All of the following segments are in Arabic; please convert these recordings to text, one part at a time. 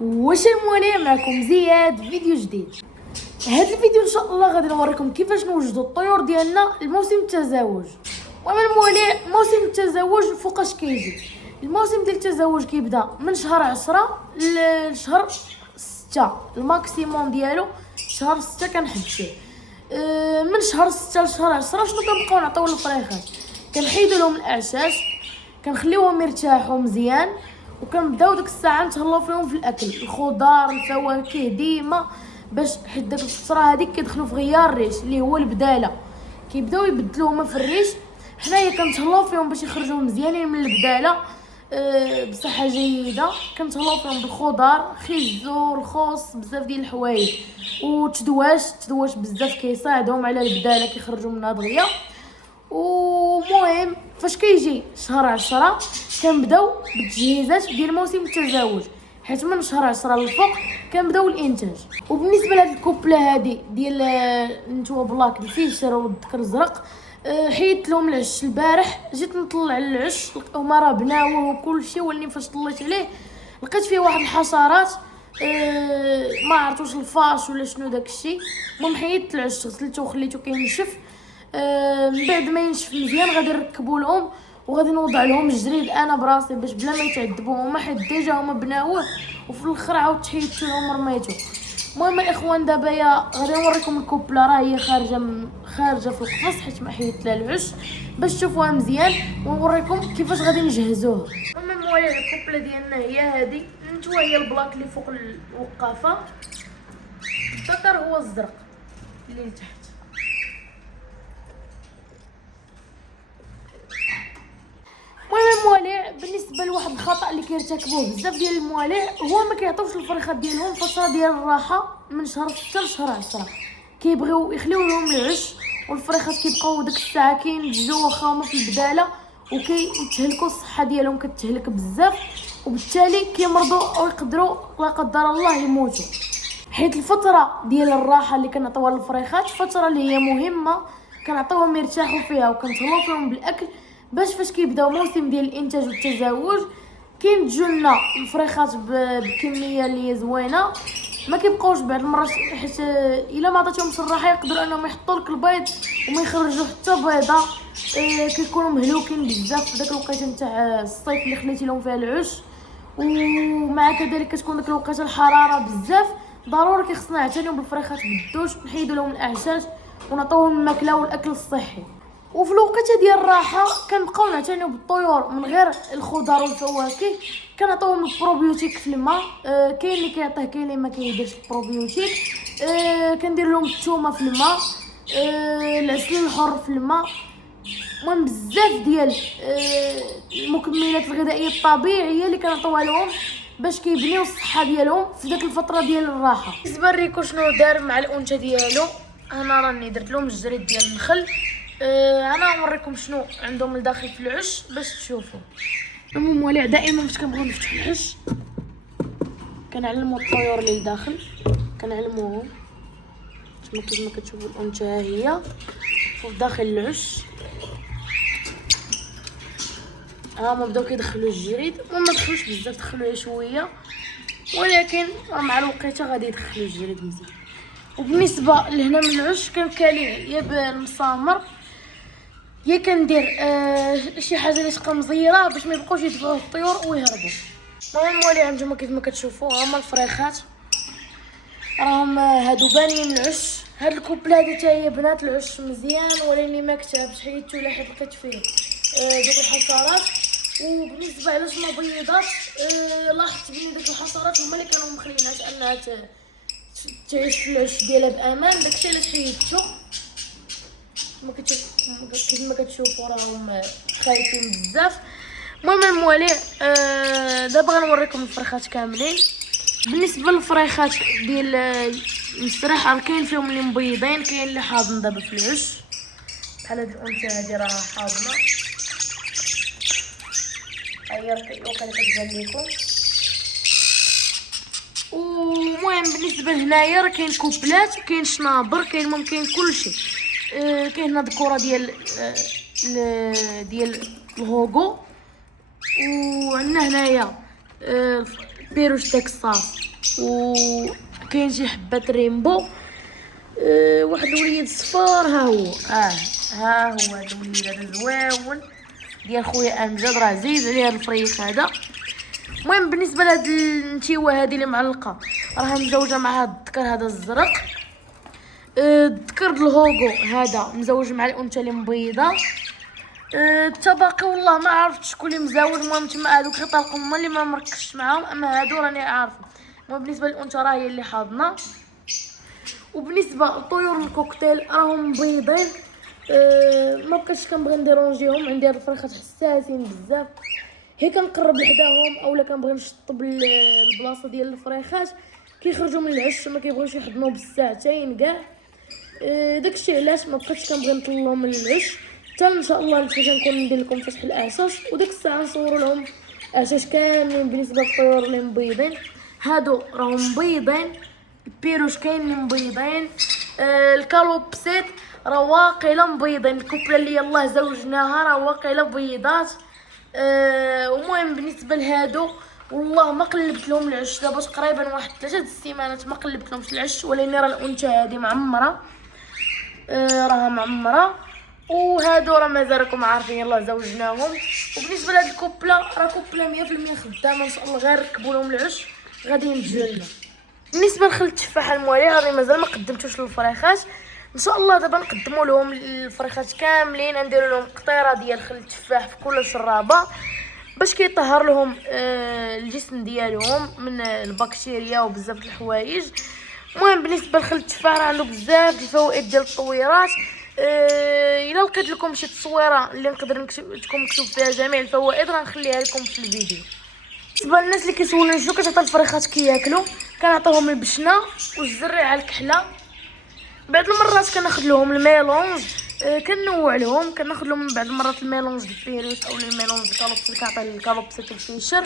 واش الموالي معكم زياد فيديو جديد. هذا الفيديو ان شاء الله غادي نوريكم كيفاش نوجدوا الطيور ديالنا لموسم التزاوج. ومن الموالي موسم التزاوج فوقاش كيجي؟ الموسم ديال التزاوج كيبدا من شهر 10 لشهر 6، الماكسيموم ديالو شهر 6 كنحبسوه. من شهر 6 لشهر 10 شنو كنبقاو نعطيو للفريخات؟ كنحيدو لهم الاعشاش، كنخليوهم يرتاحوا مزيان، وكنبداو ديك الساعه نتهلاو فيهم في الاكل، الخضار الفواكه ديما، باش حيت داك الفتره هذيك كيدخلوا في غيار الريش اللي هو البداله، كيبداو يبدلوهما في الريش. حنايا كنتهلاو فيهم باش يخرجوا مزيانين من البداله بصحه جيده. كنتهلاو فيهم بالخضار، خيزو، الخوص، بزاف ديال الحوايج، وتدواش بزاف كيساعدهم على البداله، كيخرجوا منها دغيا. ومهم فاش كيجي شهر 10 كنبداو بالتجهيزات ديال موسم التزاوج، حيت من شهر 10 للفوق كنبداو الانتاج. وبالنسبه لهاد الكوبله هادي ديال نتوما بلاك الفيشر والذكر الزرق، حيدت لهم العش البارح، جيت نطلع العش هما راه بناوه وكلشي، ولكن فاش طليت عليه لقيت فيه واحد الحشرات، ما عرفتوش الفاش ولا شنو داكشي. المهم حيدت العش، غسلته وخليته كينشف. من بعد ما ينشف مزيان غادي نركبوا لهم، وغادي نوضع لهم الجريد انا براسي باش بلا ما يتعذبوا هما، حيت ديجا هما بناوه وفي الاخر عاود تحيدتو لهم رميتو. المهم الاخوان دابا يا غادي نوريكم الكوبله، راه هي خارجه في القفص حيت ما حيدت لها العش، باش تشوفوها مزيان ونوريكم كيفاش غادي نجهزوها. المهم موالي الكوبله ديالنا هي هذه، نتوما هي البلاك اللي فوق الوقافه، الذكر هو الزرق اللي لتحت. المواليع بالنسبه لواحد الخطا اللي كيرتكبوه بزاف ديال المواليع، هو ما كيعطيوش الفريخات ديالهم فتره ديال الراحه من شهر 6 لشهر 10. كيبغيو يخليو لهم العش، والفريخات كيبقاو ديك الساعه كينتجوا واخا هما في البداله، وكيتهلكوا الصحه ديالهم كتهلك بزاف، وبالتالي كيمرضوا او يقدروا لا قدر الله يموتوا. حيت الفتره ديال الراحه اللي كنعطيوها للفريخات فتره اللي هي مهمه، كنعطيوهم يرتاحوا فيها وكنتهلاو فيهم بالاكل، باش فاش كيبداو موسم ديال الانتاج والتزاوج كينتجوا لنا الفريخات بكميه اللي هي زوينه، ما كيبقاوش بعد المرات، حيت الا ما عطيتهمش الراحه يقدروا انهم يحطوا لك البيض وما يخرجوا حتى بيضه. كيكونوا مهلوكين بزاف في داك الوقيته نتاع الصيف اللي خليتي لهم فيها العش، ومع كذلك كتكون داك الوقيته الحراره بزاف. ضروري خصنا نعتنيو بالفريخات بالدوش، نحيدو لهم الاعشاش ونعطيوهم الماكله والاكل الصحي. وفي الوقيته ديال الراحه كنبقاو نعتنيو بالطيور من غير الخضار والفواكه، كنعطيوهم البروبيوتيك في الماء. كاين اللي كيعطيه، كاين اللي ما كيديرش البروبيوتيك. كندير لهم الثومه في الماء، العسل الحر في الماء. المهم بزاف ديال المكملات الغذائيه الطبيعيه اللي كنعطيوها لهم باش كيبنيو الصحه ديالهم في داك الفتره ديال الراحه. بالنسبه لريكو شنو دار مع الانثى ديالو، انا راني درت لهم الجريد ديال النخل. انا نوريكم شنو عندهم لداخل في العش باش تشوفوا. المهم مواليع دائما فاش كنبغيو نفتح العش كنعلموا الطيور اللي لداخل، كنعلموهم كيف ما كتشوفوا الانثى هي فوق داخل العش. هما بداو كيدخلوا الجريد، وما دخلوش بزاف، دخلوا شويه، ولكن مع الوقيته غادي يدخلوا الجريد مزيان. وبالنسبه لهنا من العش كنكاليه يا بالمسامر يا كندير شي حاجه اللي تبقى مزيره باش ما يبقاوش يدفعوا الطيور ويهربوا. المهم موالي عندكم كيف ما كتشوفوا هما الفريخات راهم هادو بانين العش. هاد الكوبله هادي حتى هي بنات العش مزيان، ولكن ما كتبش حيدتو لا حيت لقيت فيه دوك الحشرات. وبالنسبه على شنو بيضات، لاحظت بلي داك الحشرات هما اللي كانوا مخليناش انها تعيش في العش ديالها بامان، داكشي علاش حيدتو. كيف ما كتشوفوا راهم خايفين بزاف. المهم الموالي دابا غنوريكم الفريخات كاملين. بالنسبه للفريخات ديال المستراح راه كاين فيهم اللي مبيضين، كاين اللي حاضن دابا في العش بحال هاد الانثى هادي راه حاضنه، هي وقيله كتبان لكم. ومهم بالنسبه لهنايا راه كاين كوبلات وكاين شنابر، كاين ممكن كلشي. كاين هنا دكوره ديال الهوغو، وعندنا هنايا بيروش تكساس وكاين شي حبات ريمبو. واحد الوليد صفار ها هو هذا الوليد هذا زويون ديال خويا امجد، راه عزيز عليه هذا الفريخ هذا. المهم بالنسبه لهاد النتيوه هذه اللي معلقه راها مزوجه مع هاد الذكر هذا الزرق. الذكر الهوغو هذا مزوج مع الانثى اللي مبيضه. التباقي والله ما عرفت شكون اللي مزوج. المهم تما هذوك غير طلقوا هما اللي ما مركزش معاهم، اما هادو راني عارفه. المهم بالنسبه للانثى راه هي اللي حاضنه. وبالنسبه للطيور الكوكتيل راهم مبيضين. ما بقيتش كنبغي نديرونجيهم، عندي هاد الفريخات حساسين بزاف، هي كنقرب لحداهم اولا كنبغي نشطب البلاصه ديال الفريخات كيخرجوا من العش ما كيبغيوش يحضنوا بالساعتين كاع. داكشي علاش ما بقيتش كنبغي نطلهم من العش حتى ان شاء الله فاش نكون ندير لكم فتح الاعشاش، وديك الساعه نصور لهم اعشاش كاملين. بالنسبه للطيور اللي مبيضين هادو راهم مبيضين، البيروش كاين اللي مبيضين. الكالوبسيت راه واقيلا مبيضين، الكوبله اللي يلاه زوجناها راه واقيلا بيضات. ومهم بالنسبه لهادو والله ما قلبت لهم العش دابا تقريبا واحد 3 السيمانات ما قلبت لهمش العش، ولكن راه الانثى هذه معمره، راها معمره. وهادو راه مازال راكم عارفين يلاه زوجناهم. وبالنسبه لهاد الكوبله راه كوبله 100% خدامه ان شاء الله، غير ركبوا لهم العش غادي ينتجوا لنا. بالنسبه لخل التفاح الموالي راني مازال ما قدمتوش للفريخات، ان شاء الله دابا نقدموا لهم الفريخات كاملين، نديروا لهم قطيره ديال خل التفاح في كل شرابه باش كيطهر لهم الجسم ديالهم من البكتيريا وبزاف د الحوايج. المهم بالنسبه لخل التفاح راه عنده بزاف الفوائد ديال التطويرات. الا لقيت لكم شي تصويره اللي نقدر لكم مكتوب فيها جميع الفوائد راه نخليها لكم في الفيديو. بالنسبه للناس اللي كيسولوني شنو كتعطي الفريخات كياكلوا، كنعطيهم البشنه والزريعه الكحله. بعض المرات كناخذ لهم الميلونج، كنوع لهم، كناخذ لهم بعض المرات الميلونج ديال البيروس او الميلونج الكالوبس اللي كنعطي الكالوبس الفيشر.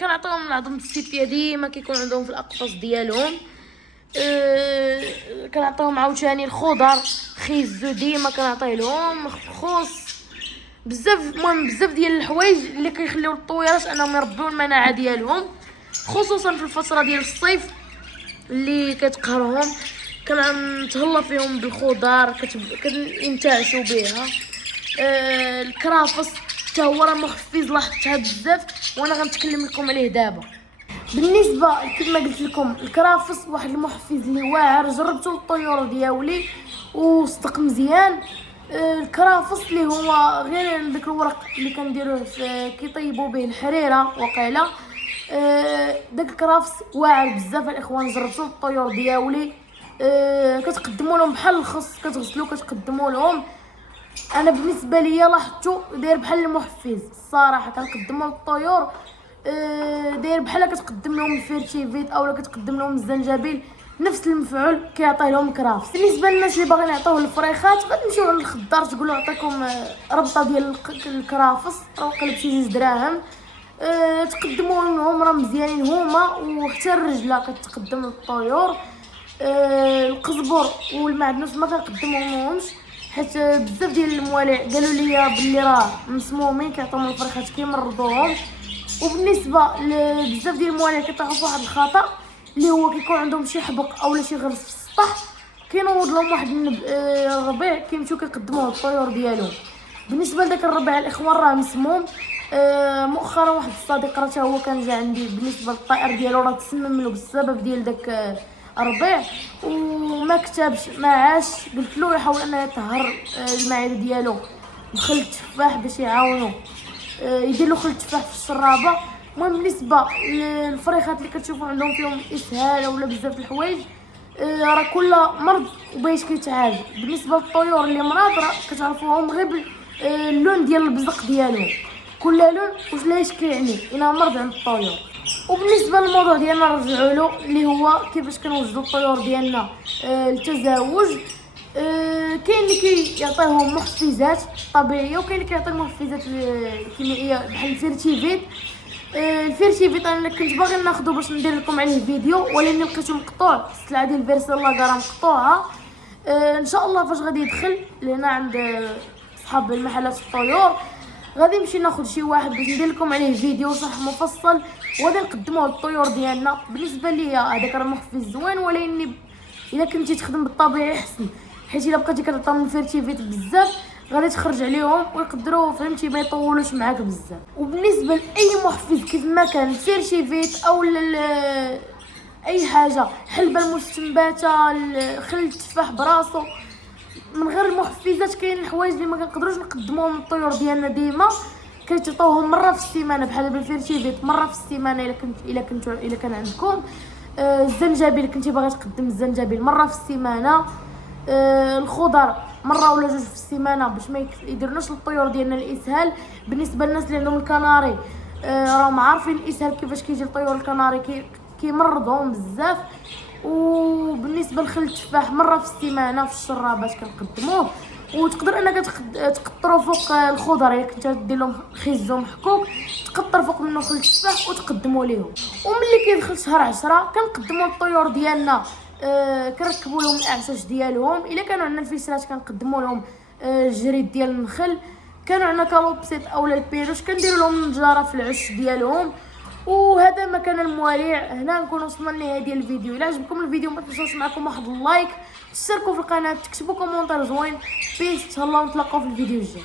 كنعطيهم العظم السيبيا ديما كيكون عندهم في الاقفاص ديالهم. كنعطيهم عاوتاني الخضر خيزو ديما كنعطيه لهم خص بزاف. المهم بزاف ديال الحوايج اللي كيخليو الطويرات انهم يربيو المناعه ديالهم، خصوصا في الفتره ديال الصيف اللي كتقهرهم. كنتهلا فيهم بالخضر كننتعشوا بها. الكرافس حتى هو راه محفز، لاحظتها بزاف وانا غنتكلم لكم عليه دابا. بالنسبه كما قلت لكم الكرافس واحد المحفز اللي واعر، جربته للطيور ديالي وصدق مزيان. الكرافس اللي هو غير داك الورق اللي كنديروه كيطيبوا به الحريره وقيله. داك الكرافس واعر بزاف الاخوان، جربتو للطيور ديالي. كتقدموا لهم بحال الخص، كتغسلوا كتقدموا لهم. انا بالنسبه ليا لاحظتو داير بحال المحفز الصراحه، كنقدموا للطيور داير بحال كتقدم لهم الفيرتيفيت اولا كتقدم لهم الزنجبيل، نفس المفعول كيعطي لهم كرافس. بالنسبه للناس اللي باغيين يعطيوه للفريخات غتمشيو للخضار تقولوا عطيكم ربطه ديال الكرافس راه قلب شي 2 دراهم. تقدموا لهم راه مزيانين هما، وحتى الرجله كتقدم للطيور. القزبر والمعدنوس ما كنقدمهمش حيت بزاف ديال الموالع قالوا لي بلي راه مسمومين كيعطيوهم الفريخات كيمرضوهم. وبالنسبه لبزاف ديال الموالع كيطيحوا في واحد الخطا اللي هو كيكون عندهم شي حبق اولا شي غرس في السطح، كينوض لهم واحد الربيع كيمشيو كيقدموه للطيور ديالهم. بالنسبه لذاك الربيع الاخوان راه مسموم. مؤخرا واحد الصديق راه هو كان جا عندي بالنسبه للطائر ديالو راه تسمم له بسبب ديال داك الربيع وما كتبش ما عاش. قلت له يحاول انه يطهر المعده ديالو بخل التفاح باش يعاونو يدير له خل التفاح في الشرابه. المهم بالنسبه للفريخات اللي كتشوفوا عندهم فيهم اسهال ولا بزاف د الحوايج راه كل مرض وباش كيتعالج. بالنسبه للطيور اللي مرض راه كتعرفوهم غير اللون ديال البزق ديالهم، كل لون واش لاش كيعني الا مرض عند الطيور. وبالنسبه للموضوع ديالنا نرجعوا له اللي هو كيفاش كنوجدوا الطيور ديالنا التزاوج. كاين اللي كيعطيهم محفزات طبيعيه وكاين اللي كيعطي محفزات كيميائيه بحال الفيرتيفيت. الفيرتيفيت انا كنت باغي ناخذه باش ندير لكم عليه فيديو ولكن لقيته مقطوع، السلعه ديال فيرسيلا راه مقطوعه. ان شاء الله فاش غادي يدخل لهنا عند اصحاب المحلات الطيور غادي نمشي ناخذ شي واحد باش ندير لكم عليه فيديو صح مفصل وغادي نقدموه للطيور ديالنا. بالنسبه ليا هذاك راه محفز زوين، ولكن الا كنتي تخدم بالطبيعي احسن، حيت الا بقيتي كتعطيهم الفيرتيفيت بزاف غادي تخرج عليهم ويقدروا فهمتي ما يطولوش معاك بزاف. وبالنسبه لاي محفز كيف ما كان الفيرتيفيت او اي حاجه، حلبه المستنبته، خل التفاح براسو، من غير المحفزات كاين الحوايج اللي ما كنقدروش نقدموهم للطيور ديالنا ديما، كتعطوهم مره في السيمانه بحال بالفيرتيفيت مره في السيمانه. الا كان عندكم الزنجبيل كنتي باغي تقدم الزنجبيل مره في السيمانه، الخضر مره ولا جوج في السيمانه باش ما يديرناش للطيور ديالنا الاسهال. بالنسبه للناس اللي عندهم الكناري راهم عارفين الاسهال كيفاش كيجي الطيور الكناري كيمرضهم بزاف. وبالنسبه لخل التفاح مره في السيمانه في الشرابات كنقدموه. وتقدر انك تقطروا فوق الخضر، الا كنت دير لهم خيزو محكوك تقطر فوق منه خل التفاح وتقدموا ليهم. وملي كيدخل شهر 10 كنقدموا للطيور ديالنا كنركبوا لهم الاعشاش ديالهم. الا كانوا عندنا الفيسرات كنقدموا لهم الجريد ديال النخل، كانوا عندنا كالوبسيت اولا البيروش كنديروا لهم النجاره في العش ديالهم. وهذا ما كان المواليع. هنا نكون وصلنا لنهايه ديال الفيديو. الا عجبكم الفيديو ما تنسوش معكم واحد اللايك، تشتركوا في القناه، تكتبوا كومونتير زوين. بيس، تهلاو، نتلاقاو في الفيديو الجاي.